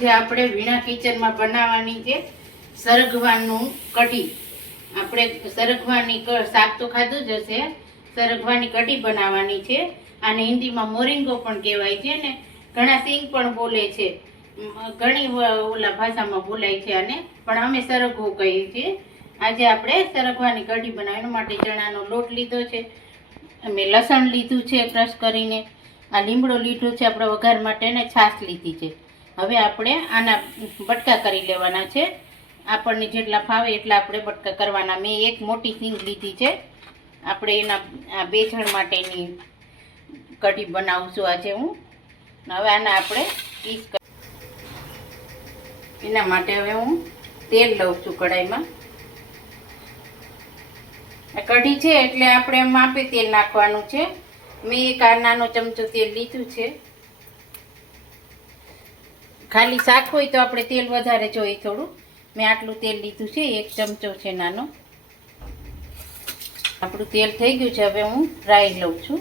આજે આપણે વીણા કિચનમાં બનાવવાની છે સરગવાનું કઢી. આપણે સરગવાની શાક તો ખાધું જ હશે. સરગવાની કઢી બનાવવાની છે. આને હિન્દીમાં મોરિંગો પણ કહેવાય છે ને ઘણા સિંગ પણ બોલે છે. ઘણી ઓલા ભાષામાં બોલાય છે આને, પણ અમે સરગવો કહીએ છીએ. આજે આપણે સરગવાની કઢી બનાવવા માટે ચણાનો લોટ લીધો છે. અમે લસણ લીધું છે ક્રશ કરીને, આ લીમડો લીધો છે આપણે વઘાર માટે, ને છાશ લીધી છે. હવે આપણે આના બટકા કરી લેવાના છે. આપણને જેટલા ફાવે એટલા આપણે બટકા કરવાના. મેં એક મોટી સિંગ લીધી છે. આપણે એના આ 2 જણ માટેની કઢી બનાવશું આજે હું. હવે આના આપણે પીસ એના માટે હવે હું તેલ લઉં છું કઢાઈમાં. આ કઢી છે એટલે આપણે માપે તેલ નાખવાનું છે. મેં એક આ નાનો ચમચો તેલ લીધું છે. ખાલી શાક હોય તો આપણે તેલ વધારે જોઈએ થોડું. મેં આટલું તેલ લીધું છે, 1 ચમચો છે નાનો. આપણું તેલ થઈ ગયું છે. હવે હું રાઈ લઉં છું.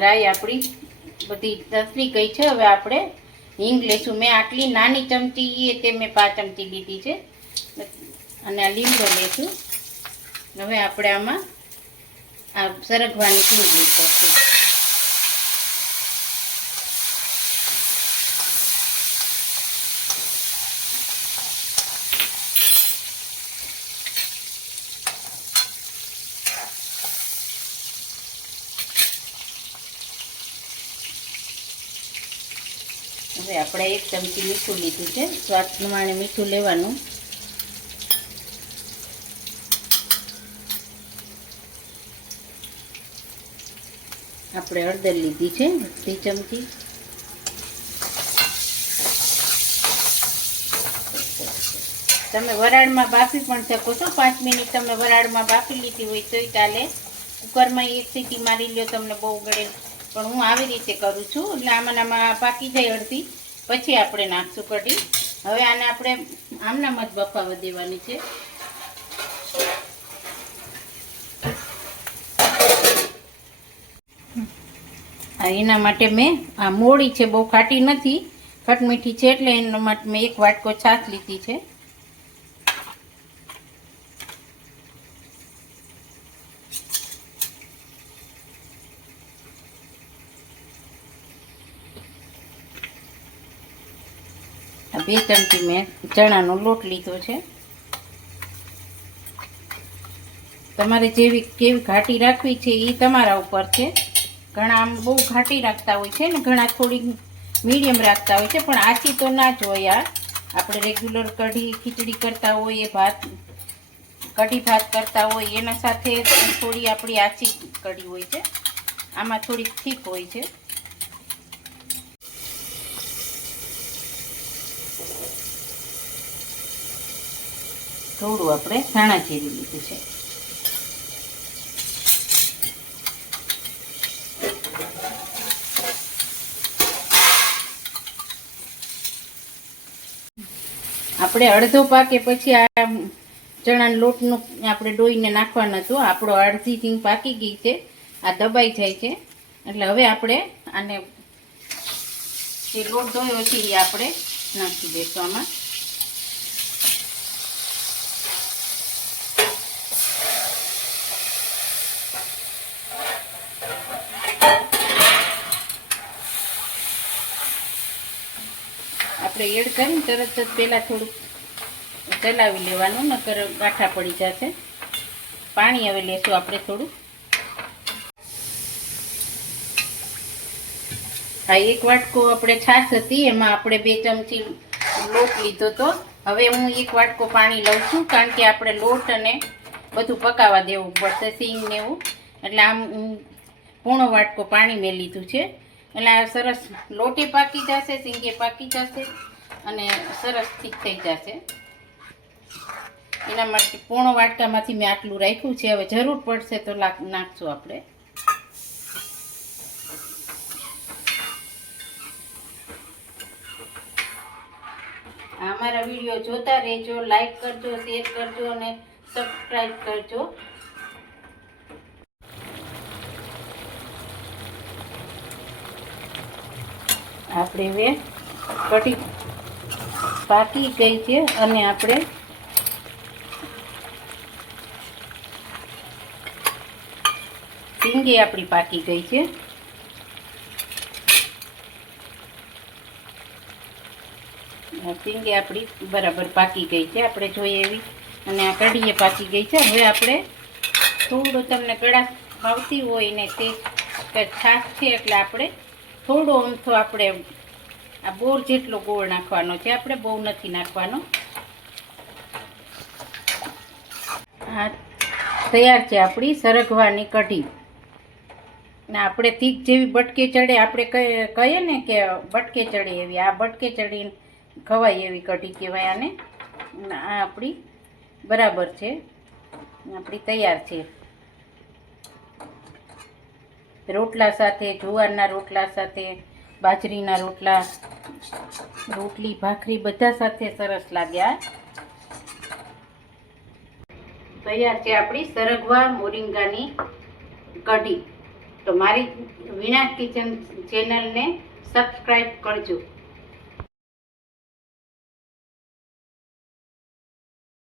રાઈ આપણી બધી તસરી ગઈ છે. હવે આપણે હિંગ લેશું. મેં આટલી નાની ચમચી તે મેં 5 ચમચી લીધી છે. અને આ લીમડો લેશું. હવે આપણે આમાં આ સરગવાની ફૂલ લઈશું. હવે આપણે 1 ચમચી મીઠું લીધું છે. સ્વાદ પ્રમાણે મીઠું લેવાનું. આપણે હળદર લીધી છે 2 ચમચી. તમે વરાળમાં બાફી પણ શકો છો. 5 મિનિટ તમે વરાળમાં બાફી લીધી હોય તોય ચાલે. કુકરમાં 1 સીટી મારી લ્યો, તમને બહુ ગળે. પણ હું આવી રીતે કરું છું. એટલે આમાં પાકી જાય અડધી, પછી આપણે નાખશું કઢી. હવે આને આપણે આમનામ જ બફાવા દેવાની છે. એના માટે મેં આ મોળી છે, બહુ ખાટી નથી, ખટમીઠી છે, એટલે એના માટે મેં 1 વાટકો છાશ લીધી છે. આ 2 ચમચી મેં ચણાનો લોટ લીધો છે. તમારે કેવી ઘાટી રાખવી છે એ તમારા ઉપર છે. ઘણા આમ બહુ ઘાટી રાખતા હોય છે ને ઘણા થોડી મીડિયમ રાખતા હોય છે, પણ આછી તો ના જ હોય. આપણે રેગ્યુલર કઢી ખીચડી કરતા હોય, કઢી ભાત કરતા હોય એના સાથે થોડી આપણી આછી કઢી હોય છે. આમાં થોડી થીક હોય છે. થોડું આપણે ધાણા જીરું લીધું છે. આપણે અડધો પાકે પછી આ ચણાના લોટનું આપણે ડોઈને નાખવાનું હતું. આપણો અડધી સિંગ પાકી ગઈ છે, આ દબાઈ જાય છે. એટલે હવે આપણે આને જે લોટ ધોયો છે એ આપણે નાખી દઈશું આમાં. આપણે એડ કરીને તરત જ પહેલાં થોડુંક ચલાવી લેવાનું, નકર ગાંઠા પડી જશે. પાણી હવે લેશું આપણે થોડું. આ 1 વાટકો આપણે છાશ હતી, એમાં આપણે 2 ચમચી લોટ લીધો તો. હવે હું 1 વાટકો પાણી લઉં છું, કારણ કે આપણે લોટ અને બધું પકાવવા દેવું પડશે, સિંગ ને એવું. એટલે આમ પૂણો વાટકો પાણી મેં લીધું છે. એટલે આ સરસ લોટે પાકી જશે, સિંગે પાકી જશે અને સરસ ઠીક થઈ જશે. એના માટે પૂણો વાટકામાંથી મેં આટલું રાખ્યું છે. હવે જરૂર પડશે તો નાખશું આપણે. અમારા વિડીયો જોતા રહેજો, લાઈક કરજો, શેર કરજો અને સબસ્ક્રાઈબ કરજો. આપણે હવે કઢી પાકી ગઈ છે અને આપણે સિંગે આપણી પાકી ગઈ છે. સિંગે આપણી બરાબર પાકી ગઈ છે, આપણે જોઈએ એવી. અને આ કઢીએ પાકી ગઈ છે. હવે આપણે થોડું, તમને કડાશ ભાવતી હોય ને તે છાશ છે એટલે આપણે થોડો અમથો આપણે આ બોર જેટલો ગોળ નાખવાનો છે. આપણે બહુ નથી નાખવાનો. આ તૈયાર છે આપણી સરગવાની કઢી. ને આપણે તીખ જેવી બટકે ચડે, આપણે કહીએ ને કે બટકે ચડે એવી, આ બટકે ચડી ખવાય એવી કઢી કહેવાય આને. આ આપણી બરાબર છે, આપણી તૈયાર છે. રોટલા સાથે, જુવારના રોટલા સાથે, બાજરીના રોટલા, રોટલી, ભાખરી બધા સાથે સરસ લાગ્યા. તૈયાર છે આપણી સરગવા મોરિંગાની કઢી. તો મારી વીણા કિચન ચેનલને સબસ્ક્રાઈબ કરજો.